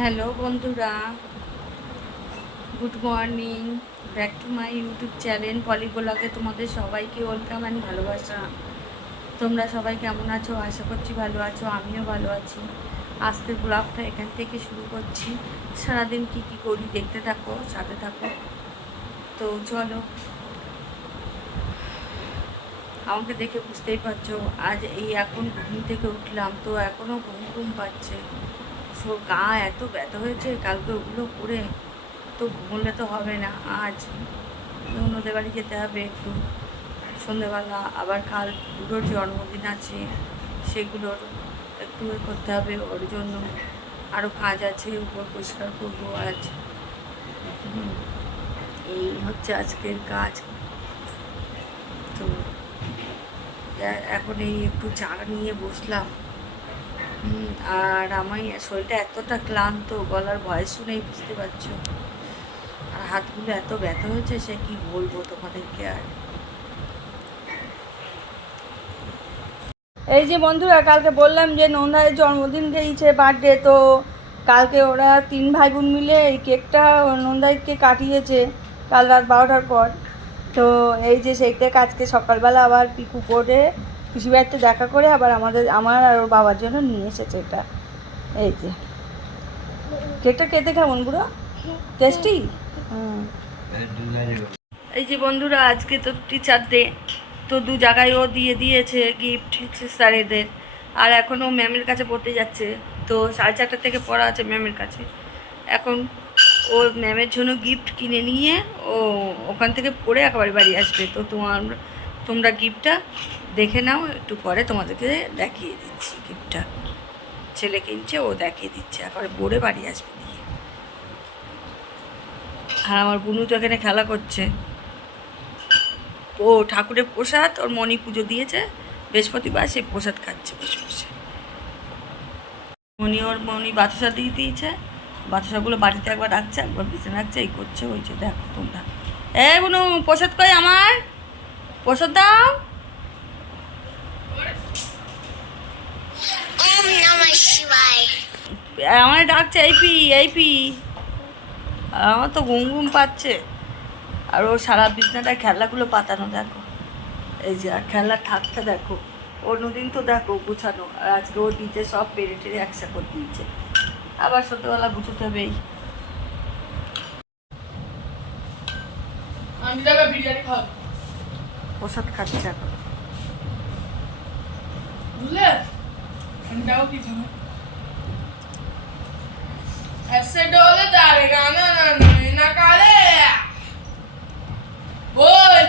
Hello বন্ধুরা, good morning. Back to my YouTube channel পলিব্লগে তোমাদের সবাইকে ওয়েলকাম অ্যান্ড ভালোবাসা। তোমরা সবাই কেমন আছো? আশা করছি ভালো আছো, আমিও ভালো আছি। আজকের ব্লগটা এখান থেকে শুরু করছি। সারাদিন কি কি করি দেখতে থাকো, সাথে থাকো। তো চলো, আমাকে দেখে বুঝতেই পারছো আজ এই এখন ঘুম থেকে উঠলাম, তো এখনও ঘুম ঘুম পাচ্ছে। গা এত ব্যথা হয়েছে কালকে ওগুলো করে, তো ঘুমলে তো হবে না। আজ অন্যদের বাড়ি যেতে হবে একটু সন্ধেবেলা, আবার কাল দুটোর জন্মদিন আছে, সেগুলোর একটু করতে হবে। ওর জন্য আরও কাজ আছে, উপর পরিষ্কার করবো আজ। এই হচ্ছে আজকের কাজ। তো এখন এই একটু চা নিয়ে বসলাম। আর আমার শরীরটা এতটা ক্লান্ত, গলার ভয়েস শুনেই বুঝতে পারছো। আর হাতগুলো এত ব্যথা হয়েছে, সে কি বলবো তোমাদেরকে। আর এই যে বন্ধুরা, কালকে বললাম যে নন্দায়ের জন্মদিন দিয়েছে, বার্থডে। তো কালকে ওরা 3 ভাই বোন মিলে এই কেকটা নন্দাইকে কাটিয়েছে কাল রাত 12টার পর। তো এই যে সেই কেক আজকে সকালবেলা আবার পিকু করে পিসি বাড়িতে দেখা করে আবার আমার আর ওর বাবার জন্য নিয়ে এসেছে এটা। এই যে কেকটা খেতে কেমন বুড়ো, টেস্টি। এই যে বন্ধুরা, আজকে তো টিচার ডে, তো 2 জায়গায় ও দিয়ে দিয়েছে গিফট স্যারেদের। আর এখন ও ম্যামের কাছে পড়তে যাচ্ছে। তো 4:30 থেকে পড়া আছে ম্যামের কাছে। এখন ও ম্যামের জন্য গিফট কিনে নিয়ে ও ওখান থেকে পড়ে একেবারে বাড়ি আসবে। তো তোমরা গিফটটা দেখে নাও, একটু পরে তোমাদেরকে দেখিয়ে দিচ্ছি। গিফটটা ছেলে কিনছে, ও দেখিয়ে দিচ্ছে, একেবারে পড়ে বাড়ি আসবে দিয়ে। আর আমার বুনু তো এখানে খেলা করছে। ও ঠাকুরের প্রসাদ, ওর মণি পুজো দিয়েছে বৃহস্পতিবার, সেই প্রসাদ খাচ্ছে বসে বসে। মণি বাতাসা দিয়ে দিয়েছে, বাতাসাগুলো বাড়িতে একবার রাখছে, একবার বিছানা রাখছে, এই করছে ওই যে। দেখো তোমরা, বুনু প্রসাদ কই আমার? প্রসাদ দাও। আমার ডাকছে এই পি। আমার তো ঘুম ঘুম পাচ্ছে। আর ও সারা বিছনাটায় খেলাগুলো পাতানো দেখো। এই যে আর খেলার থাকতে দেখো। অন্যদিন তো দেখো গুছানো, আর আজকে ও দিয়েছে সব পেরে টেরে একসা করে দিয়েছে। আবার সত্যবেলা গুছোতে হবেই। প্রসাদ খাচ্ছে এখন। বুঝলে ऐसे डोले डालेगा ना ना काले बोल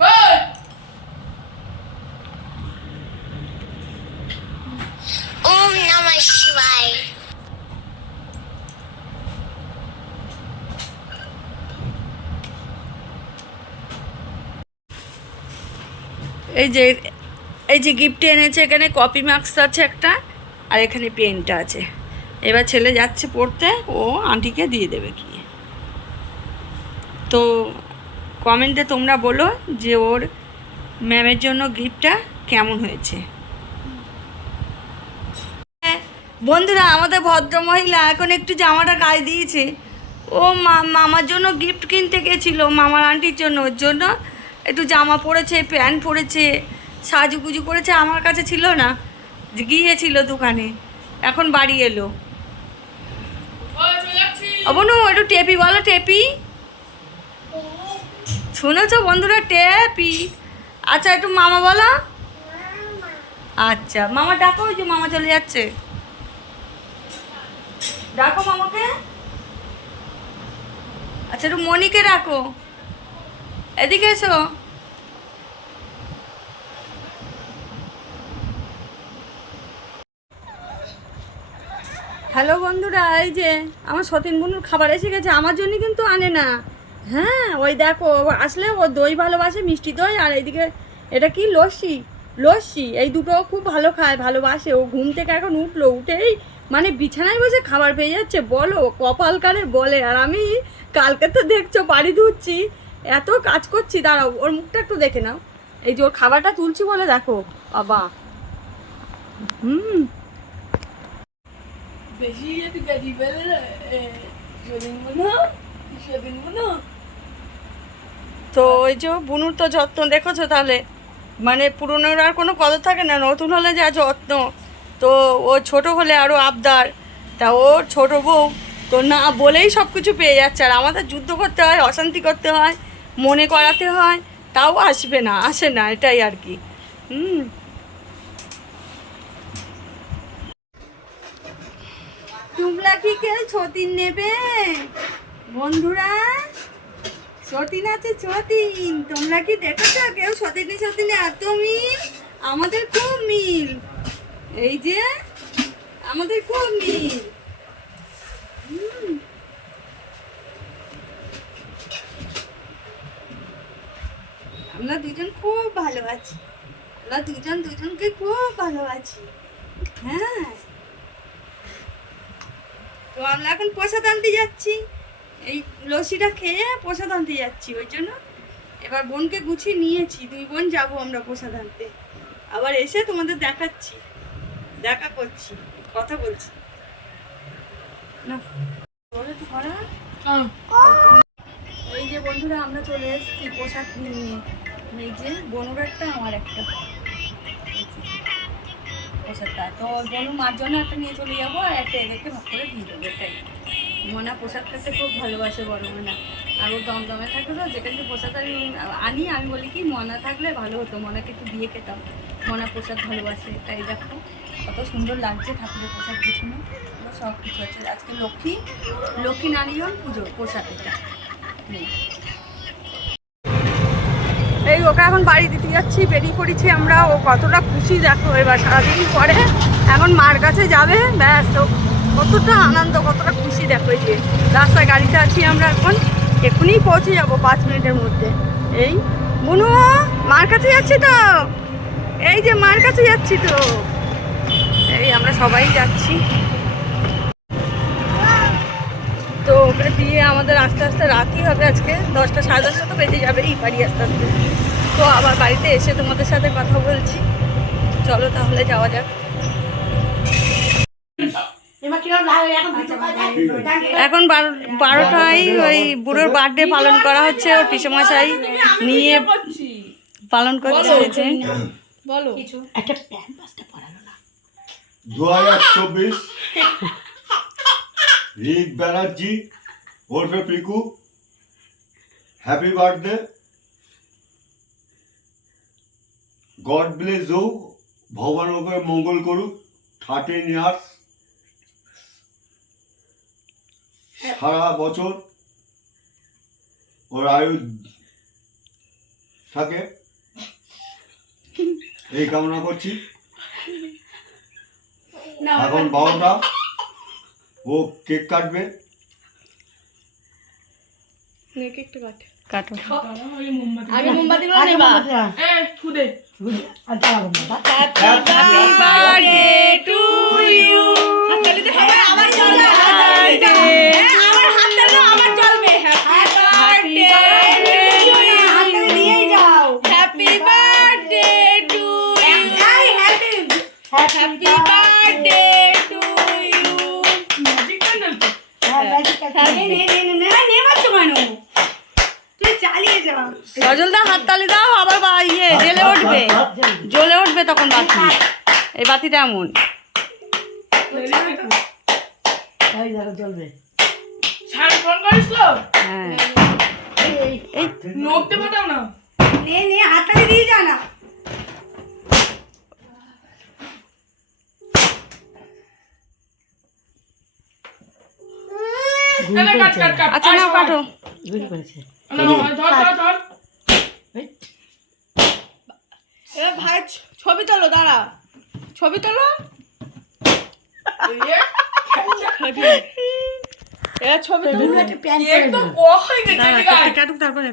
बोल ओम नमः शिवाय। এই যে গিফট এনেছে, এখানে কপি মার্কস আছে একটা, আর এখানে পেনটা আছে। এবার ছেলে যাচ্ছে পড়তে, ও আন্টিকে দিয়ে দেবে গিয়ে। তো কমেন্টে তোমরা বলো যে ওর ম্যামের জন্য গিফটটা কেমন হয়েছে। বন্ধুরা, আমাদের ভদ্রমহিলা এখন একটু জামাটা গায়ে দিয়েছে। ও মামার জন্য গিফট কিনতে গেছিলো, মামার আন্টির জন্য। ওর জন্য একটু জামা পরেছে, প্যান্ট পরেছে, সাজুগুজু করেছে। আমার কাছে ছিল না, গিয়েছিল দোকানে, এখন বাড়ি এলো। বনু একটু টেপি বলো, টেপি। শুনেছো বন্ধুরা, টেপি। আচ্ছা একটু মামা বলো। আচ্ছা মামা ডাকো, ওই যে মামা চলে যাচ্ছে, ডাকো মামাকে। আচ্ছা একটু মনিকে ডাকো, এদিকে এসো। হ্যালো বন্ধুরা, এই যে আমার সতীন বুনুর খাবার এসে গেছে। আমার জন্য কিন্তু আনে না। হ্যাঁ ওই দেখো, আসলে ও দই ভালোবাসে, মিষ্টি দই। আর এইদিকে এটা কি, লস্যি। লস্যি এই দুটো খুব ভালো খায়, ভালোবাসে। ও ঘুম থেকে এখন উঠলো, উঠেই মানে বিছানায় বসে খাবার পেয়ে যাচ্ছে। বলো কপাল কারে বলে। আর আমি কালকে তো দেখছো বাড়ি ধুচ্ছি, এত কাজ করছি। দাঁড়াও, ওর মুখটা একটু দেখে নাও। এই যে ওর খাবারটা তুলছি বলে দেখো বাবা। তো ওই যে বুনুর তো যত্ন দেখেছো তাহলে, মানে পুরনোর আর কোনো কদর থাকে না, নতুন হলে যা যত্ন। তো ও ছোট হলে আরও আবদার, তা ওর ছোট বউ তো না বলেই সব কিছু পেয়ে যাচ্ছে, আর আমাদের যুদ্ধ করতে হয়, অশান্তি করতে হয়, মনে করাতে হয়, তাও আসে না, এটাই আর কি। তোমরা কি কেউ ছতিন নেবে বন্ধুরা? ছতিন আছে, ছতিন। তোমরা কি দেখেছো কেউ ছতিনে? এত মিল, আমাদের খুব মিল, এই যে আমাদের খুব মিল। আমরা দুজন খুব ভালো আছি, আমরা দুজনকে খুব ভালোবাসি। হ্যাঁ, তো আমরা এখন প্রসাদ আনতে যাচ্ছি, এই লস্যিটা খেয়ে প্রসাদ আনতে যাচ্ছি। ওই জন্য এবার বোনকে গুছিয়ে নিয়েছি, 2 বোন যাবো আমরা প্রসাদ আনতে। আবার এসে তোমাদের দেখাচ্ছি, দেখা করছি, কথা বলছি না। এই যে বন্ধুরা আমরা চলে এসেছি পোশাক নিয়ে, এই যে বোনের একটা আমার একটা পোশাকটা। তো বোনু মার জন্য একটা নিয়ে চলে যাবো, আর একটা এদেরকে ভাগ করে দিয়ে দেবো। এটাই মনা পোশাক কাটতে খুব ভালোবাসে, বড় মনা। আর ও দমদমে থাকে তো, যেখানে পোশাক আনি আমি বলি কি মনা থাকলে ভালো হতো, মনাকে একটু দিয়ে খেতাম, মনা পোশাক ভালোবাসে। তাই দেখো কত সুন্দর লাগছে ঠাকুরের পোশাক পিছনে, সব কিছু আছে। আজকে লক্ষ্মী নারায়ণ পুজো পোশাক এটা নেই। এই ওকে এখন বাড়ি দিতে যাচ্ছি, বেরিয়ে পড়েছি আমরা। ও কতটা খুশি দেখো, এবার সারাদিন পরে এখন মার কাছে যাবে, ব্যাস। তো কতটা আনন্দ, কতটা খুশি দেখো। এই যে রাস্তায় গাড়িতে আছি আমরা, এখন এক্ষুনি পৌঁছে যাবো 5 মিনিটের মধ্যে। এই বুনু মার কাছে যাচ্ছি তো, এই যে মার কাছে যাচ্ছি তো, এই আমরা সবাই যাচ্ছি। তো ওকে দিয়ে আমাদের আস্তে আস্তে রাতই হবে আজকে, 10টা সাড়ে 10টা তো বেজে যাবে এই বাড়ি আস্তে আস্তে। তো আবার বাড়িতে এসে তোমাদের সাথে কথা বলছি, চলো তাহলে যাওয়া যাক। এখন 12টায় ওই বুড়োর বার্থডে পালন করা হচ্ছে, ওর পিসেমশাই নিয়ে পালন করছে। 2024 রিক ব্যানার্জি ওরফে Piku, happy birthday, God bless you, ভগবান ওকে মঙ্গল করুক, 13 ইয়ার্স, সারা বছর ওর আয়ু থাকে এই কামনা করছি। এখন 12টা, ও কেক কাটবে। কাটো আগে মোমবাতিগুলো নেবা। ফুদে হ্যাপি বার্থডে টু ইউ। হাততালিতে হবে, আবার জ্বলবে, আমার হাত দাও, আমার জ্বলবে। হ্যাপি বার্থডে টু ইউ, হাততালি দিয়েই যাও। Happy birthday to you, happy birthday to you. Magic candle তো, হ্যাঁ ম্যাজিক ক্যান্ডেল নেবাচ্ছ কেন? তুই চালিয়ে যা। সজলদা হাততালি দাও, আবার ইয়ে জ্বলে উঠবে তখন বাতি। এই বাতিটা এমন জ্বলবে। হ্যাঁ, এই নখতে ফাটাও না, নে হাততালি দিয়ে যা না। আচ্ছা নাও কাটো। ভাই ছবি তোলো, দাঁড়া, ছবি তোলো। ছবি কাটুক, তারপরে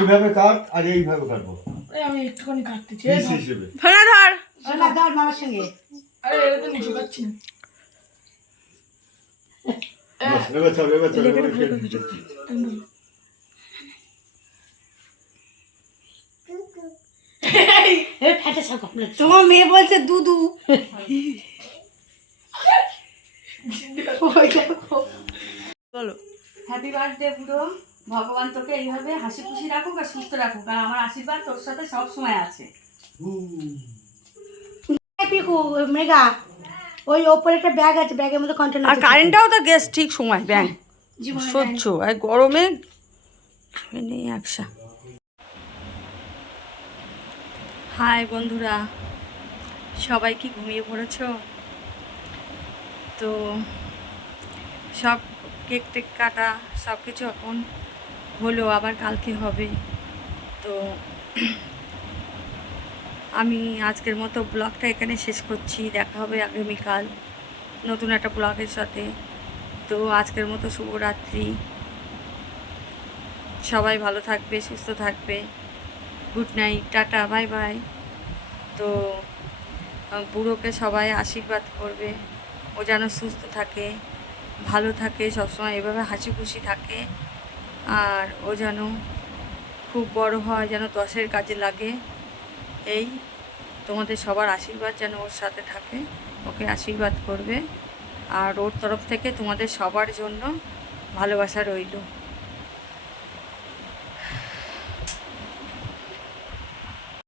এইভাবে কাট, আর এইভাবে কাটবো আমি একটুখানি কাটতেছি। পিস হিসেবে। ধর মামার সঙ্গে। আরে এটা তো নিচে পাচ্ছি না। এবার চল। তোমার মেয়ে বলছে দুদু। ওই দেখো। বলো হ্যাপি বার্থডে বুড়ো, ভগবান তোকে এইভাবে হাসি খুশি রাখুক আর সুস্থ রাখুক, আর আমার আশীর্বাদ তোর সাথে সব সময় আছে। পিকু মেগা ওই ওপরে একটা ব্যাগ আছে, ব্যাগের মধ্যে কন্টেনার আর কারেন্টটাও তো গেছ ঠিক সময় ব্যাং জীবনে সহ্য, আর গরমে নেই একসা। হাই বন্ধুরা, সবাই কি ঘুমিয়ে পড়েছ? তো সব কেক টেক কাটা সব কিছু এখন হলো, আবার কালকে হবে। তো আমি আজকের মতো ব্লগটা এখানে শেষ করছি, দেখা হবে আগামীকাল নতুন একটা ব্লগের সাথে। তো আজকের মতো শুভরাত্রি, সবাই ভালো থাকবে, সুস্থ থাকবে, good night, tata, bye bye. তো বুড়োকে সবাই আশীর্বাদ করবে, ও যেন সুস্থ থাকে, ভালো থাকে, সবসময় এভাবে হাসি খুশি থাকে, আর ও যেন খুব বড় হয়, যেন 10-এর কাজে লাগে। এই তোমাদের সবার আশীর্বাদ যেন ওর সাথে থাকে, ওকে আশীর্বাদ করবে, আর ওর তরফ থেকে তোমাদের সবার জন্য ভালোবাসা রইল।